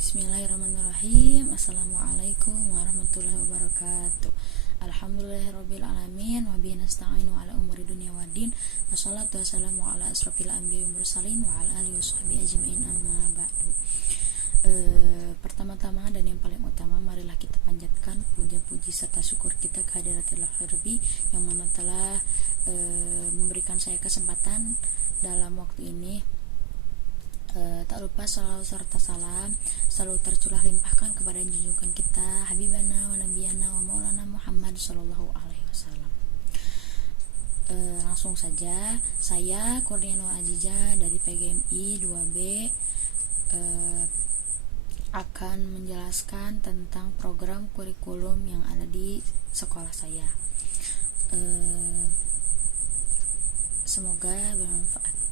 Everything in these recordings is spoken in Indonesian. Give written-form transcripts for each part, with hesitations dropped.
Bismillahirrahmanirrahim. Assalamualaikum warahmatullahi wabarakatuh. Alhamdulillahirrabbilalamin. Wabihi nasta'inu ala umuri dunia waddin. Wassalatu wassalamu ala asrofil anbiya wal mursalin wa ala alihi washabbihi ajmain, amma ba'du. Pertama-tama dan yang paling utama, marilah kita panjatkan puja-puji serta syukur kita kehadiratil Rabbi yang mana telah memberikan saya kesempatan dalam waktu ini. Tak lupa salawat serta salam selalu tercurah limpahkan kepada junjungan kita Habibana wa Nabiyana wa Maulana Muhammad Sallallahu Alaihi Wasallam. Langsung saja, saya Kurniano Aziza dari PGMI 2B akan menjelaskan tentang program kurikulum yang ada di sekolah saya. Semoga bermanfaat.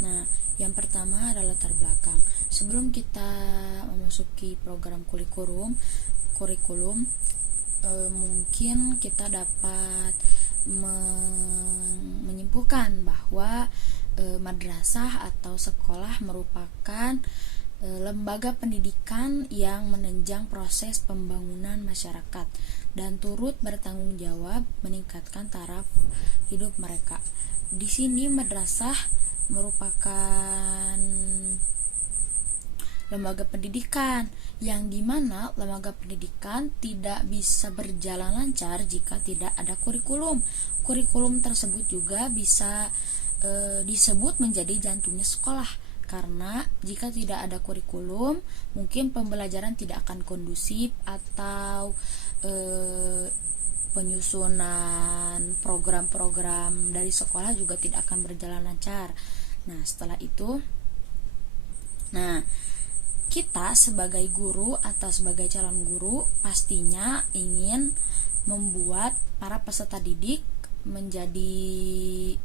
Nah, yang pertama adalah latar belakang. Sebelum kita memasuki program kurikulum, mungkin kita dapat menyimpulkan bahwa madrasah atau sekolah merupakan lembaga pendidikan yang menunjang proses pembangunan masyarakat dan turut bertanggung jawab meningkatkan taraf hidup mereka. Di sini madrasah merupakan lembaga pendidikan yang dimana lembaga pendidikan tidak bisa berjalan lancar jika tidak ada kurikulum. Kurikulum tersebut juga bisa disebut menjadi jantungnya sekolah, karena jika tidak ada kurikulum mungkin pembelajaran tidak akan kondusif atau penyusunan program-program dari sekolah juga tidak akan berjalan lancar. Nah, setelah itu, kita sebagai guru atau sebagai calon guru pastinya ingin membuat para peserta didik menjadi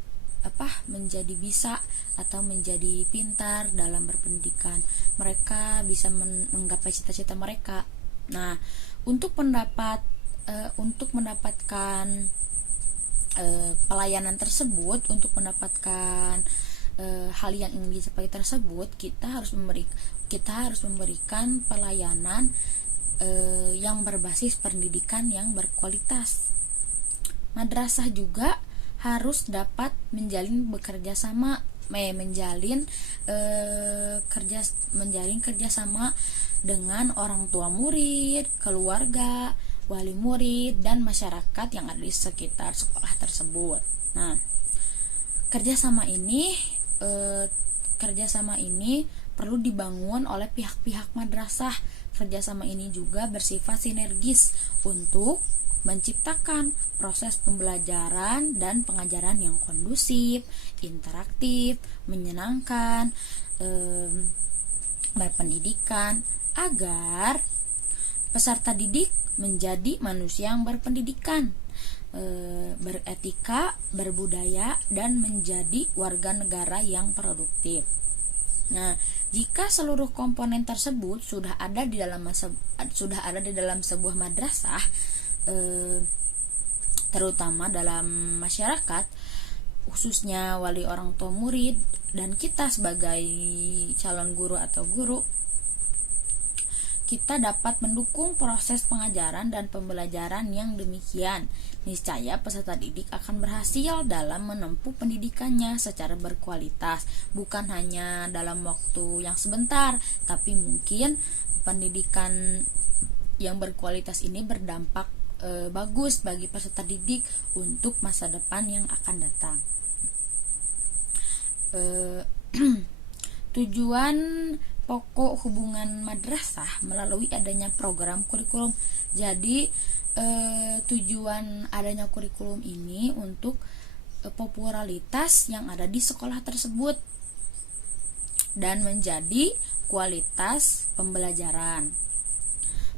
bisa atau menjadi pintar dalam berpendidikan. Mereka bisa menggapai cita-cita mereka. Nah, untuk mendapatkan pelayanan tersebut, untuk mendapatkan hal yang ingin dicapai tersebut, kita harus memberikan pelayanan yang berbasis pendidikan yang berkualitas. Madrasah juga harus dapat menjalin kerjasama dengan orang tua murid, keluarga, wali murid, dan masyarakat yang ada di sekitar sekolah tersebut. Nah, kerjasama ini perlu dibangun oleh pihak-pihak madrasah. Kerjasama ini juga bersifat sinergis untuk menciptakan proses pembelajaran dan pengajaran yang kondusif, interaktif, menyenangkan, berpendidikan, agar peserta didik menjadi manusia yang berpendidikan, beretika, berbudaya, dan menjadi warga negara yang produktif. Nah, jika seluruh komponen tersebut sudah ada di dalam sebuah madrasah, terutama dalam masyarakat, khususnya wali orang tua murid dan kita sebagai calon guru atau guru, kita dapat mendukung proses pengajaran dan pembelajaran yang demikian. Niscaya peserta didik akan berhasil dalam menempuh pendidikannya secara berkualitas, bukan hanya dalam waktu yang sebentar, tapi mungkin pendidikan yang berkualitas ini berdampak bagus bagi peserta didik untuk masa depan yang akan datang. Tujuan pokok hubungan madrasah melalui adanya program kurikulum. Jadi tujuan adanya kurikulum ini untuk popularitas yang ada di sekolah tersebut dan menjadi kualitas pembelajaran.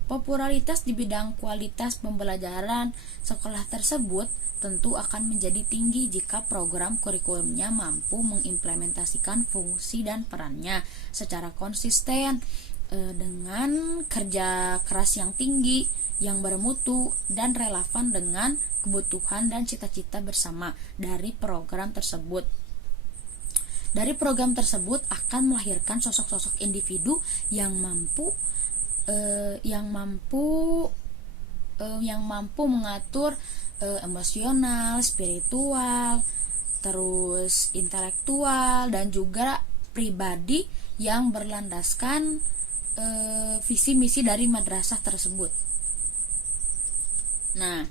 Popularitas di bidang kualitas pembelajaran sekolah tersebut tentu akan menjadi tinggi jika program kurikulumnya mampu mengimplementasikan fungsi dan perannya secara konsisten dengan kerja keras yang tinggi, yang bermutu, dan relevan dengan kebutuhan dan cita-cita bersama dari program tersebut. Dari program tersebut akan melahirkan sosok-sosok individu yang mampu mengatur emosional, spiritual, terus intelektual, dan juga pribadi yang berlandaskan visi misi dari madrasah tersebut. Nah,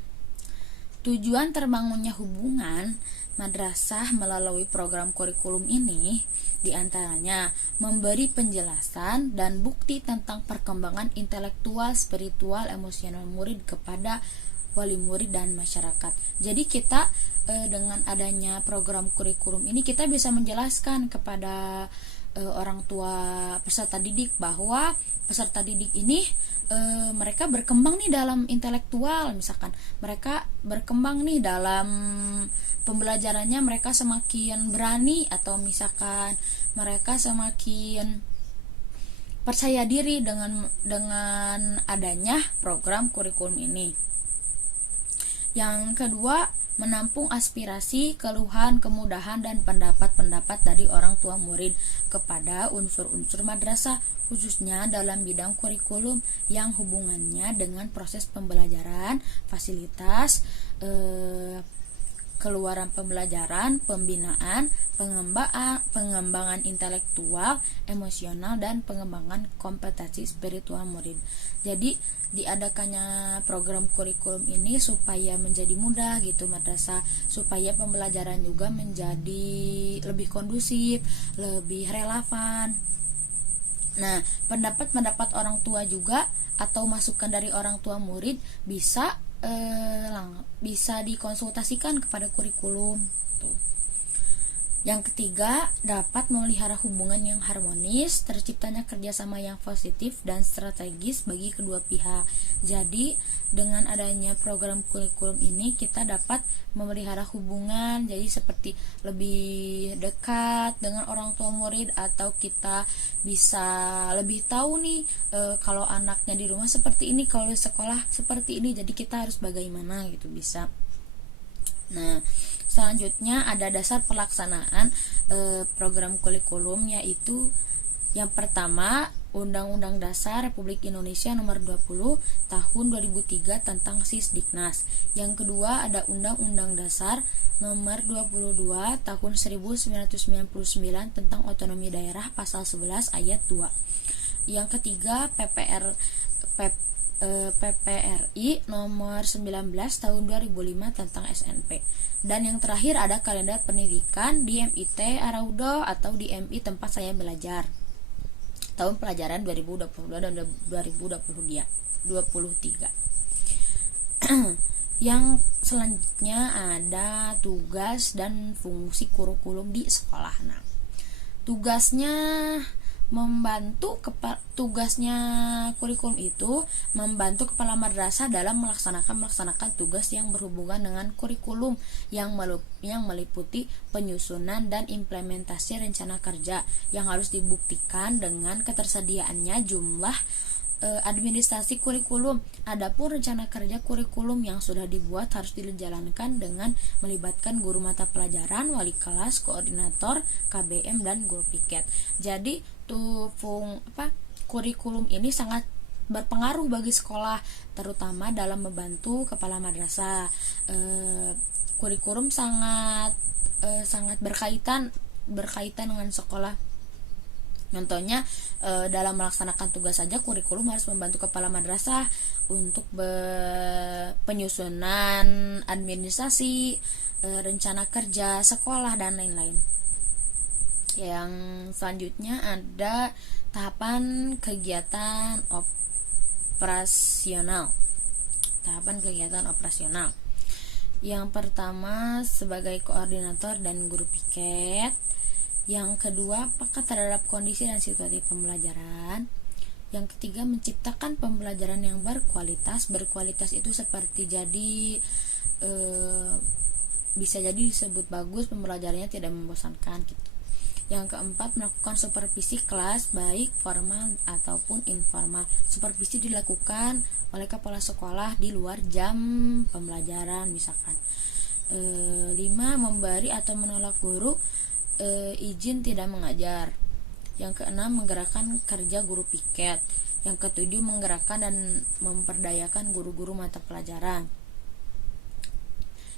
tujuan terbangunnya hubungan madrasah melalui program kurikulum ini diantaranya memberi penjelasan dan bukti tentang perkembangan intelektual, spiritual, emosional murid kepada wali murid dan masyarakat. Jadi kita dengan adanya program kurikulum ini kita bisa menjelaskan kepada orang tua peserta didik bahwa peserta didik ini mereka berkembang nih dalam intelektual, misalkan mereka berkembang nih dalam pembelajarannya, mereka semakin berani, atau misalkan mereka semakin percaya diri dengan adanya program kurikulum ini. Yang kedua, menampung aspirasi, keluhan, kemudahan, dan pendapat-pendapat dari orang tua murid kepada unsur-unsur madrasah, khususnya dalam bidang kurikulum yang hubungannya dengan proses pembelajaran, fasilitas, keluaran pembelajaran, pembinaan, pengembangan intelektual, emosional, dan pengembangan kompetensi spiritual murid. Jadi diadakannya program kurikulum ini supaya menjadi mudah gitu madrasah, supaya pembelajaran juga menjadi lebih kondusif, lebih relevan. Nah, pendapat-pendapat orang tua juga atau masukan dari orang tua murid bisa dikonsultasikan kepada kurikulum. Yang ketiga, dapat memelihara hubungan yang harmonis, terciptanya kerjasama yang positif dan strategis bagi kedua pihak. Jadi, dengan adanya program kurikulum ini kita dapat memelihara hubungan, jadi seperti lebih dekat dengan orang tua murid, atau kita bisa lebih tahu nih kalau anaknya di rumah seperti ini, kalau di sekolah seperti ini, jadi kita harus bagaimana gitu bisa. Nah, selanjutnya ada dasar pelaksanaan program kurikulum, yaitu yang pertama Undang-Undang Dasar Republik Indonesia Nomor 20 Tahun 2003 tentang Sisdiknas. Yang kedua ada Undang-Undang Dasar Nomor 22 Tahun 1999 tentang Otonomi Daerah Pasal 11 Ayat 2. Yang ketiga PPRI Nomor 19 Tahun 2005 tentang SNP. Dan yang terakhir ada kalender pendidikan di MIT Araudo atau di MI tempat saya belajar, tahun pelajaran 2022 dan 2023. Yang selanjutnya ada tugas dan fungsi kurikulum di sekolah. Nah, tugasnya kurikulum itu membantu kepala madrasah dalam melaksanakan tugas yang berhubungan dengan kurikulum yang meliputi penyusunan dan implementasi rencana kerja yang harus dibuktikan dengan ketersediaannya jumlah administrasi kurikulum. Adapun rencana kerja kurikulum yang sudah dibuat harus dijalankan dengan melibatkan guru mata pelajaran, wali kelas, koordinator, KBM, dan guru piket. Jadi kurikulum ini sangat berpengaruh bagi sekolah, terutama dalam membantu kepala madrasah. Kurikulum sangat berkaitan dengan sekolah. Contohnya dalam melaksanakan tugas saja kurikulum harus membantu kepala madrasah untuk penyusunan administrasi, rencana kerja sekolah, dan lain-lain. Yang selanjutnya ada tahapan kegiatan operasional. Yang pertama sebagai koordinator dan guru piket. Yang kedua, peka terhadap kondisi dan situasi pembelajaran. Yang ketiga, menciptakan pembelajaran yang berkualitas. Berkualitas itu seperti bisa jadi disebut bagus, pembelajarannya tidak membosankan gitu. Yang keempat, melakukan supervisi kelas baik formal ataupun informal. Supervisi dilakukan oleh kepala sekolah di luar jam pembelajaran misalkan. 5, memberi atau menolak guru izin tidak mengajar. Yang keenam, menggerakkan kerja guru piket. Yang ketujuh, menggerakkan dan memperdayakan guru-guru mata pelajaran.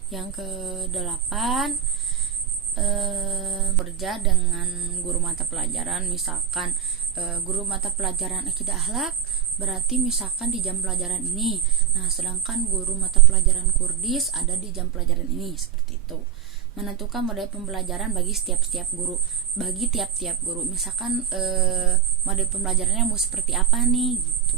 Yang kedelapan, kerja dengan guru mata pelajaran. Misalkan guru mata pelajaran akidah akhlak, berarti misalkan di jam pelajaran ini. Nah, sedangkan guru mata pelajaran Kurdis ada di jam pelajaran ini, seperti itu. Menentukan model pembelajaran bagi tiap-tiap guru. Misalkan model pembelajarannya mau seperti apa nih gitu.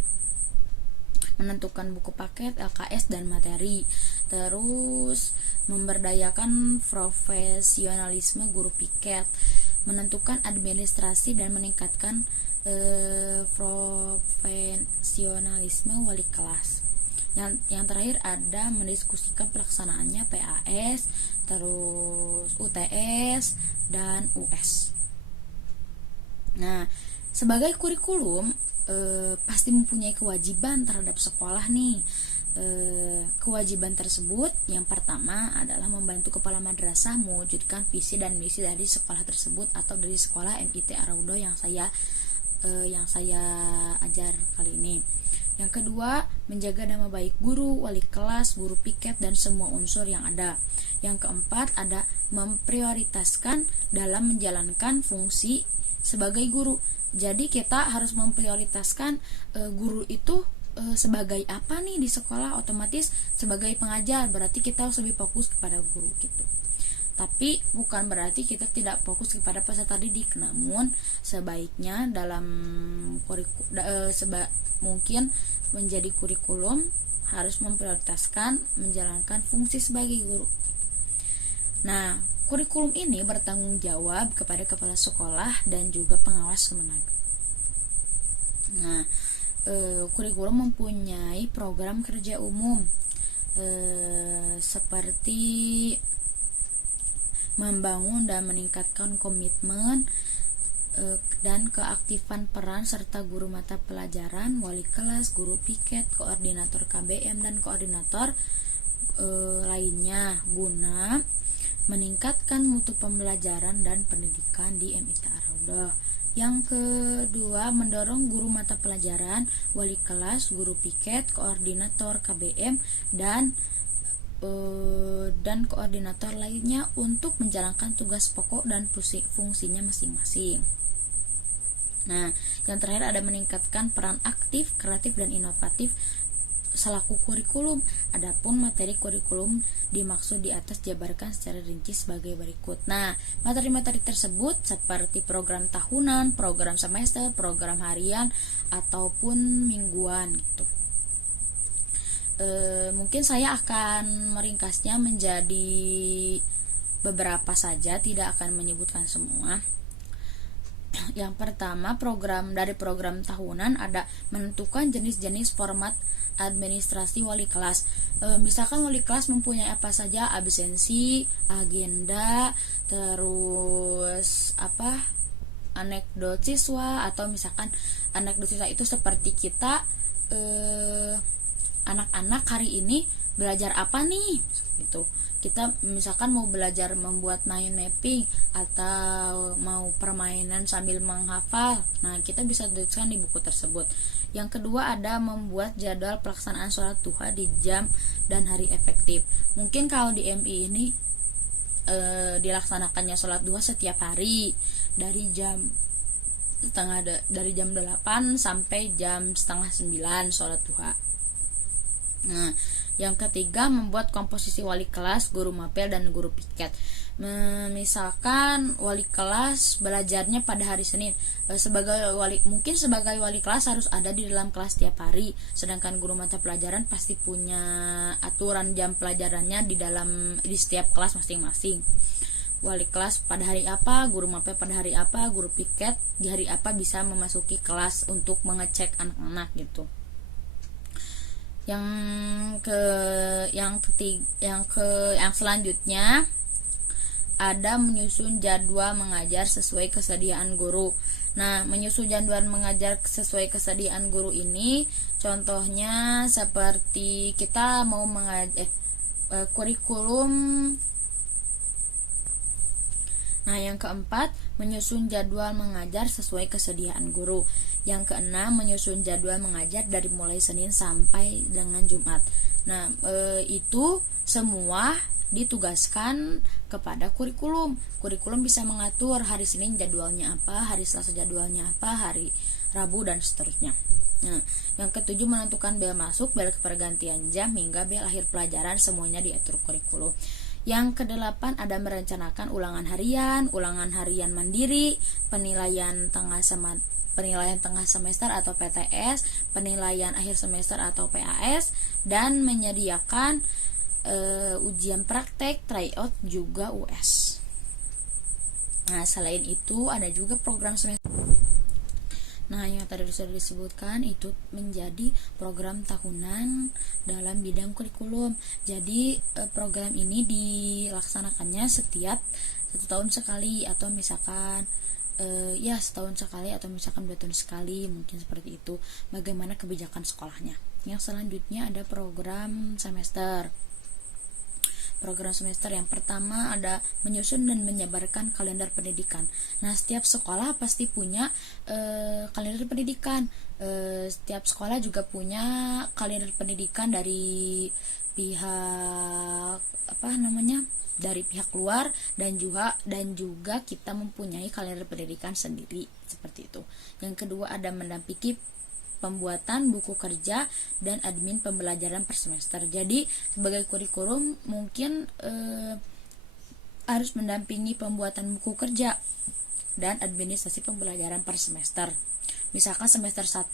Menentukan buku paket, LKS dan materi. Terus memberdayakan profesionalisme guru piket. Menentukan administrasi dan meningkatkan profesionalisme wali kelas. Yang terakhir ada mendiskusikan pelaksanaannya PAS, terus UTS dan US. Nah, sebagai kurikulum pasti mempunyai kewajiban terhadap sekolah nih. Kewajiban tersebut yang pertama adalah membantu kepala madrasah mewujudkan visi dan misi dari sekolah tersebut atau dari sekolah MIT Ar-Raudhah yang saya ajar kali ini. Yang kedua, menjaga nama baik guru, wali kelas, guru piket, dan semua unsur yang ada. Yang keempat, ada memprioritaskan dalam menjalankan fungsi sebagai guru. Jadi kita harus memprioritaskan guru itu sebagai apa nih di sekolah, otomatis sebagai pengajar, berarti kita harus lebih fokus kepada guru gitu. Tapi bukan berarti kita tidak fokus kepada peserta didik, namun sebaiknya dalam mungkin menjadi kurikulum harus memprioritaskan menjalankan fungsi sebagai guru. Nah, kurikulum ini bertanggung jawab kepada kepala sekolah dan juga pengawas Kemenag. Nah, kurikulum mempunyai program kerja umum seperti membangun dan meningkatkan komitmen dan keaktifan peran serta guru mata pelajaran, wali kelas, guru piket, koordinator KBM dan koordinator lainnya guna meningkatkan mutu pembelajaran dan pendidikan di MIT Ar-Raudhah. Yang kedua, mendorong guru mata pelajaran, wali kelas, guru piket, koordinator KBM dan koordinator lainnya untuk menjalankan tugas pokok dan fungsinya masing-masing. Nah, yang terakhir ada meningkatkan peran aktif, kreatif, dan inovatif selaku kurikulum. Adapun materi kurikulum dimaksud di atas jabarkan secara rinci sebagai berikut. Nah, materi-materi tersebut seperti program tahunan, program semester, program harian, ataupun mingguan gitu. Mungkin saya akan meringkasnya menjadi beberapa saja, tidak akan menyebutkan semua. Yang pertama, program tahunan ada menentukan jenis-jenis format administrasi wali kelas. Misalkan wali kelas mempunyai apa saja, absensi, agenda, terus anekdot siswa, atau misalkan anekdot siswa itu seperti kita anak-anak hari ini belajar apa nih gitu. Kita misalkan mau belajar membuat mind mapping atau mau permainan sambil menghafal. Nah, kita bisa tuliskan di buku tersebut. Yang kedua ada membuat jadwal pelaksanaan sholat duha di jam dan hari efektif. Mungkin kalau di MI ini dilaksanakannya sholat duha setiap hari dari jam 8 sampai jam setengah 9 sholat duha. Nah, yang ketiga membuat komposisi wali kelas, guru mapel, dan guru piket. Misalkan wali kelas belajarnya pada hari Senin, sebagai wali kelas harus ada di dalam kelas tiap hari. Sedangkan guru mata pelajaran pasti punya aturan jam pelajarannya di setiap kelas masing-masing. Wali kelas pada hari apa, guru mapel pada hari apa, guru piket di hari apa bisa memasuki kelas untuk mengecek anak-anak gitu. Yang selanjutnya ada menyusun jadwal mengajar sesuai kesediaan guru. Nah, menyusun jadwal mengajar sesuai kesediaan guru ini contohnya seperti kita mau mengajar kurikulum Nah, yang keempat, menyusun jadwal mengajar sesuai kesediaan guru. Yang keenam, menyusun jadwal mengajar dari mulai Senin sampai dengan Jumat. Nah, itu semua ditugaskan kepada kurikulum. Kurikulum bisa mengatur hari Senin jadwalnya apa, hari Selasa jadwalnya apa, hari Rabu dan seterusnya. Nah, yang ketujuh, menentukan bel masuk, bel pergantian jam hingga bel akhir pelajaran, semuanya diatur kurikulum. Yang kedelapan, ada merencanakan ulangan harian mandiri, penilaian tengah semester atau PTS, penilaian akhir semester atau PAS, dan menyediakan ujian praktek, tryout, juga US. Nah, selain itu ada juga program semester. Nah, yang tadi sudah disebutkan itu menjadi program tahunan dalam bidang kurikulum. Jadi program ini dilaksanakannya setiap 1 tahun sekali, atau misalkan setahun sekali, atau misalkan 2 tahun sekali, mungkin seperti itu. Bagaimana kebijakan sekolahnya. Yang selanjutnya ada program semester. Program semester yang pertama ada menyusun dan menyebarkan kalender pendidikan. Nah, setiap sekolah pasti punya kalender pendidikan. Setiap sekolah juga punya kalender pendidikan dari pihak dari pihak luar, dan juga kita mempunyai kalender pendidikan sendiri, seperti itu. Yang kedua, ada mendampingi pembuatan buku kerja dan admin pembelajaran per semester. Jadi sebagai kurikulum mungkin harus mendampingi pembuatan buku kerja dan administrasi pembelajaran per semester. Misalkan semester 1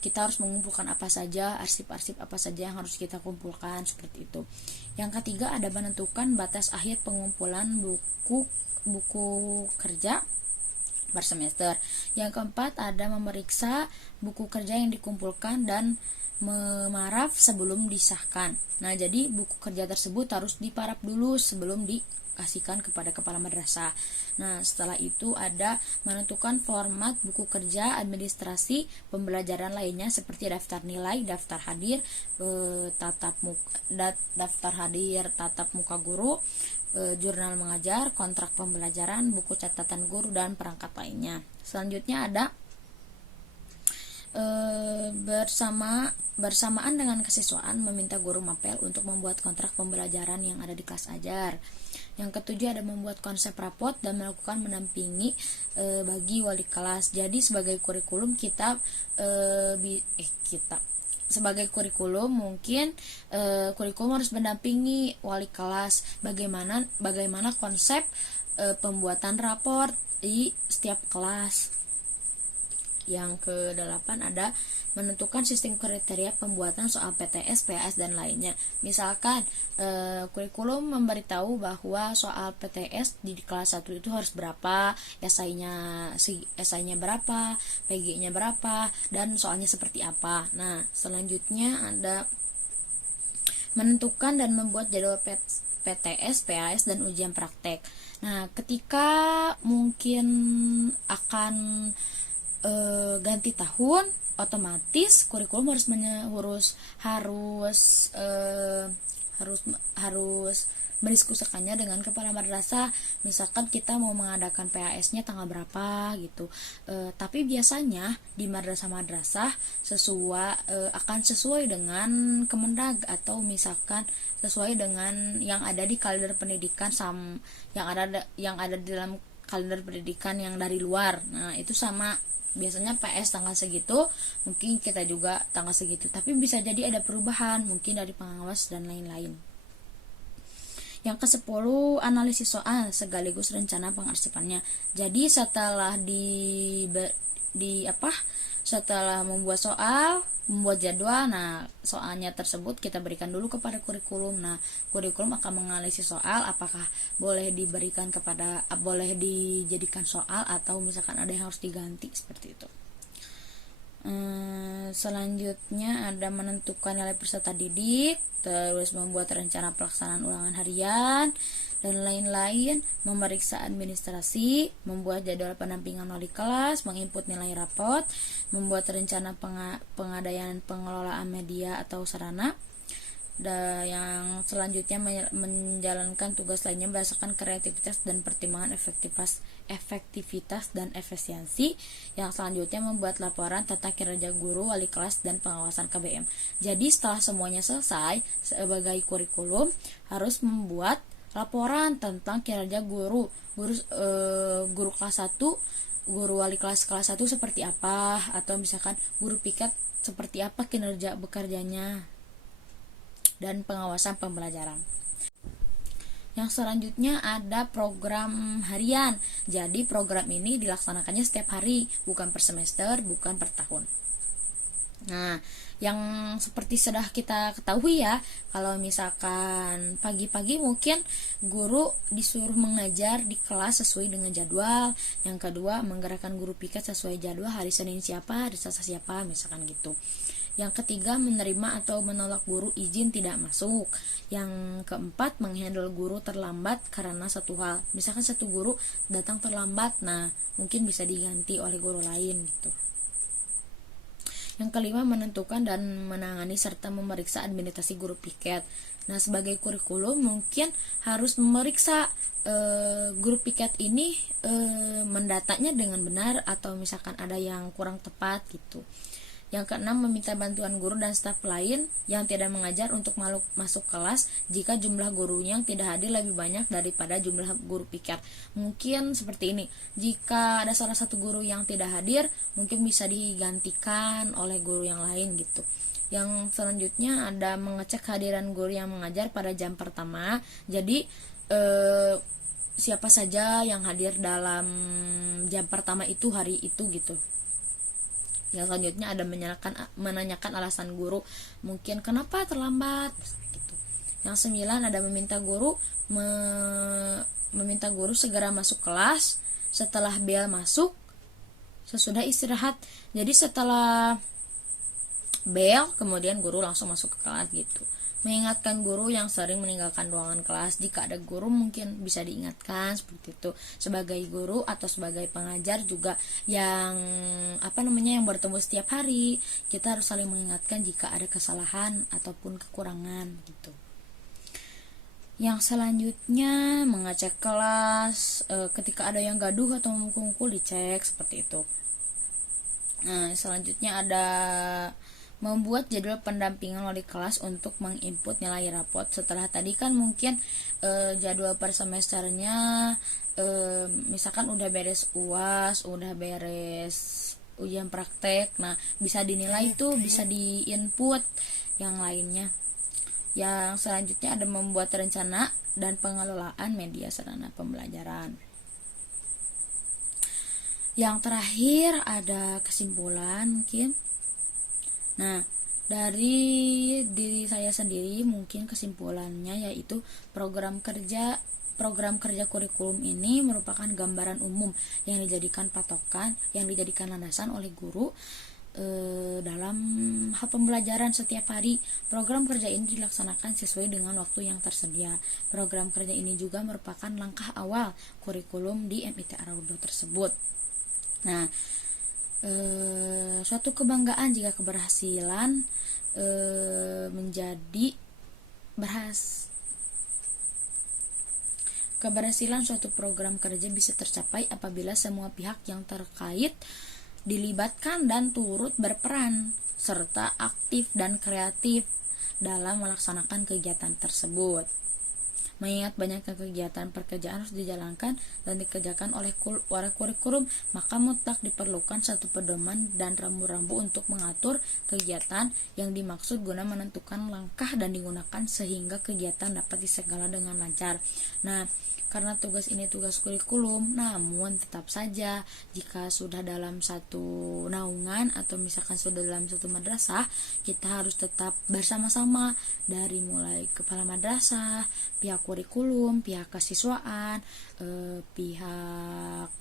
kita harus mengumpulkan apa saja, arsip-arsip apa saja yang harus kita kumpulkan, seperti itu. Yang ketiga, ada menentukan batas akhir pengumpulan buku kerja per semester. Yang keempat, ada memeriksa buku kerja yang dikumpulkan dan memaraf sebelum disahkan. Nah, jadi buku kerja tersebut harus diparaf dulu sebelum dikasihkan kepada kepala madrasah. Nah, setelah itu ada menentukan format buku kerja administrasi pembelajaran lainnya seperti daftar nilai, daftar hadir, tatap muka guru, jurnal mengajar, kontrak pembelajaran, buku catatan guru, dan perangkat lainnya. Selanjutnya ada bersamaan dengan kesiswaan meminta guru mapel untuk membuat kontrak pembelajaran yang ada di kelas ajar. Yang ketujuh, ada membuat konsep rapot dan melakukan mendampingi bagi wali kelas. Jadi sebagai kurikulum sebagai kurikulum mungkin kurikulum harus mendampingi wali kelas bagaimana konsep pembuatan raport di setiap kelas. Yang ke-8, ada menentukan sistem kriteria pembuatan soal PTS, PAS, dan lainnya. Misalkan kurikulum memberitahu bahwa soal PTS di kelas 1 itu harus berapa, esainya berapa, PG-nya berapa, dan soalnya seperti apa. Nah, selanjutnya ada menentukan dan membuat jadwal PTS, PAS, dan ujian praktek. Nah, ketika mungkin akan ganti tahun, otomatis kurikulum harus mendiskusikannya dengan kepala madrasah. Misalkan kita mau mengadakan PAS-nya tanggal berapa gitu. Tapi biasanya di madrasah-madrasah akan sesuai dengan Kemendag, atau misalkan sesuai dengan yang ada di kalender pendidikan yang ada di dalam kalender pendidikan yang dari luar. Nah, itu sama. Biasanya PS tanggal segitu, mungkin kita juga tanggal segitu, tapi bisa jadi ada perubahan mungkin dari pengawas dan lain-lain. Yang ke-10, analisis soal sekaligus rencana pengarsipannya. Jadi setelah setelah membuat jadwal, nah soalnya tersebut kita berikan dulu kepada kurikulum. Nah, kurikulum akan menganalisis soal apakah boleh dijadikan soal atau misalkan ada yang harus diganti, seperti itu. Selanjutnya ada menentukan nilai peserta didik, terus membuat rencana pelaksanaan ulangan harian dan lain-lain, memeriksa administrasi, membuat jadwal pendampingan wali kelas, menginput nilai rapot, membuat rencana pengadaan pengelolaan media atau sarana, Yang selanjutnya menjalankan tugas lainnya berdasarkan kreativitas dan pertimbangan efektivitas dan efisiensi. Yang selanjutnya membuat laporan tentang kinerja guru, wali kelas, dan pengawasan KBM. Jadi setelah semuanya selesai, sebagai kurikulum harus membuat laporan tentang kinerja guru kelas 1, guru wali kelas 1 seperti apa, atau misalkan guru piket seperti apa kinerja bekerjanya, dan pengawasan pembelajaran. Yang selanjutnya ada program harian. Jadi program ini dilaksanakannya setiap hari, bukan per semester, bukan per tahun. Nah, yang seperti sudah kita ketahui ya, kalau misalkan pagi-pagi mungkin guru disuruh mengajar di kelas sesuai dengan jadwal. Yang kedua, menggerakkan guru piket sesuai jadwal, hari Senin siapa, hari Selasa siapa, misalkan gitu. Yang ketiga, menerima atau menolak guru izin tidak masuk. Yang keempat, menghandle guru terlambat karena satu hal. Misalkan satu guru datang terlambat, nah mungkin bisa diganti oleh guru lain gitu. Yang kelima, menentukan dan menangani serta memeriksa administrasi guru piket. Nah, sebagai kurikulum mungkin harus memeriksa guru piket ini mendatanya dengan benar atau misalkan ada yang kurang tepat gitu. Yang keenam, meminta bantuan guru dan staf lain yang tidak mengajar untuk masuk kelas jika jumlah gurunya yang tidak hadir lebih banyak daripada jumlah guru piket. Mungkin seperti ini, jika ada salah satu guru yang tidak hadir, mungkin bisa digantikan oleh guru yang lain gitu. Yang selanjutnya ada mengecek kehadiran guru yang mengajar pada jam pertama. Jadi siapa saja yang hadir dalam jam pertama itu hari itu gitu. Yang selanjutnya ada menanyakan alasan guru, mungkin kenapa terlambat gitu. Yang 9 ada meminta guru segera masuk kelas setelah bel masuk, sesudah istirahat. Jadi setelah bel kemudian guru langsung masuk ke kelas gitu. Mengingatkan guru yang sering meninggalkan ruangan kelas. Jika ada guru mungkin bisa diingatkan seperti itu. Sebagai guru atau sebagai pengajar juga yang yang bertemu setiap hari, kita harus saling mengingatkan jika ada kesalahan ataupun kekurangan gitu. Yang selanjutnya mengecek kelas, ketika ada yang gaduh atau memukul dicek seperti itu. Nah, selanjutnya ada membuat jadwal pendampingan wali kelas untuk menginput nilai rapot. Setelah tadi kan mungkin jadwal per semesternya misalkan udah beres UAS, udah beres ujian praktek, nah bisa dinilai itu, bisa diinput yang lainnya. Yang selanjutnya ada membuat rencana dan pengelolaan media sarana pembelajaran. Yang terakhir ada kesimpulan mungkin. Nah, dari diri saya sendiri mungkin kesimpulannya yaitu program kerja kurikulum ini merupakan gambaran umum yang dijadikan patokan, yang dijadikan landasan oleh guru dalam hal pembelajaran setiap hari. Program kerja ini dilaksanakan sesuai dengan waktu yang tersedia. Program kerja ini juga merupakan langkah awal kurikulum di MIT Araudo tersebut. Nah, suatu kebanggaan jika keberhasilan keberhasilan suatu program kerja bisa tercapai apabila semua pihak yang terkait dilibatkan dan turut berperan serta aktif dan kreatif dalam melaksanakan kegiatan tersebut. Mengingat banyaknya kegiatan pekerjaan harus dijalankan dan dikerjakan oleh kurikulum, maka mutlak diperlukan satu pedoman dan rambu-rambu untuk mengatur kegiatan yang dimaksud guna menentukan langkah dan digunakan sehingga kegiatan dapat disegala dengan lancar. Nah, karena tugas ini tugas kurikulum, namun tetap saja jika sudah dalam satu naungan atau misalkan sudah dalam satu madrasah, kita harus tetap bersama-sama dari mulai kepala madrasah, pihak kurikulum, pihak kesiswaan, pihak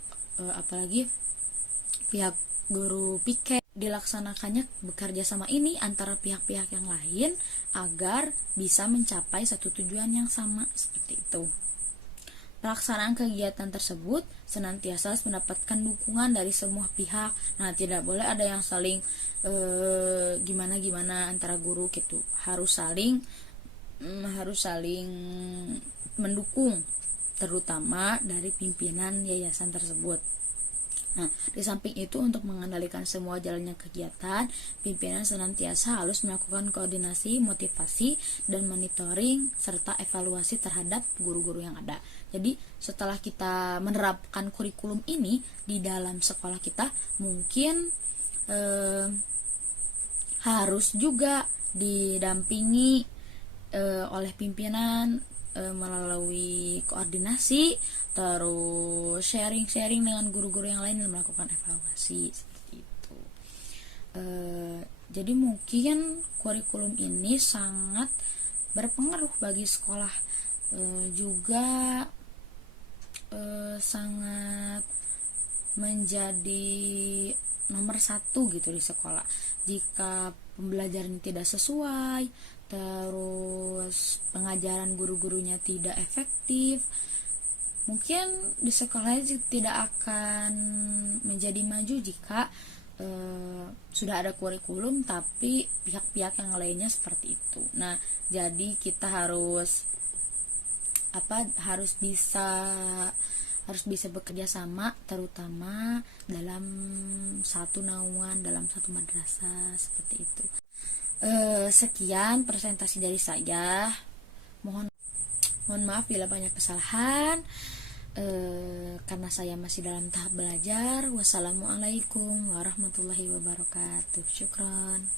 guru piket. Dilaksanakannya bekerja sama ini antara pihak-pihak yang lain agar bisa mencapai satu tujuan yang sama seperti itu. Pelaksanaan kegiatan tersebut senantiasa mendapatkan dukungan dari semua pihak. Nah, tidak boleh ada yang saling gimana-gimana antara guru gitu. Harus saling harus saling mendukung, terutama dari pimpinan yayasan tersebut. Nah, di samping itu, untuk mengendalikan semua jalannya kegiatan, pimpinan senantiasa harus melakukan koordinasi, motivasi, dan monitoring serta evaluasi terhadap guru-guru yang ada. Jadi, setelah kita menerapkan kurikulum ini di dalam sekolah kita, mungkin harus juga didampingi oleh pimpinan melalui koordinasi, terus sharing-sharing dengan guru-guru yang lain dan melakukan evaluasi seperti itu. Jadi mungkin kurikulum ini sangat berpengaruh bagi sekolah, juga sangat menjadi nomor satu gitu di sekolah. Jika pembelajaran tidak sesuai, terus pengajaran guru-gurunya tidak efektif, mungkin di sekolah tidak akan menjadi maju jika sudah ada kurikulum tapi pihak-pihak yang lainnya seperti itu. Nah, jadi kita harus bisa bekerja sama, terutama dalam satu naungan, dalam satu madrasah seperti itu. Sekian presentasi dari saya. Mohon maaf bila banyak kesalahan, karena saya masih dalam tahap belajar. Wassalamualaikum warahmatullahi wabarakatuh. Syukran.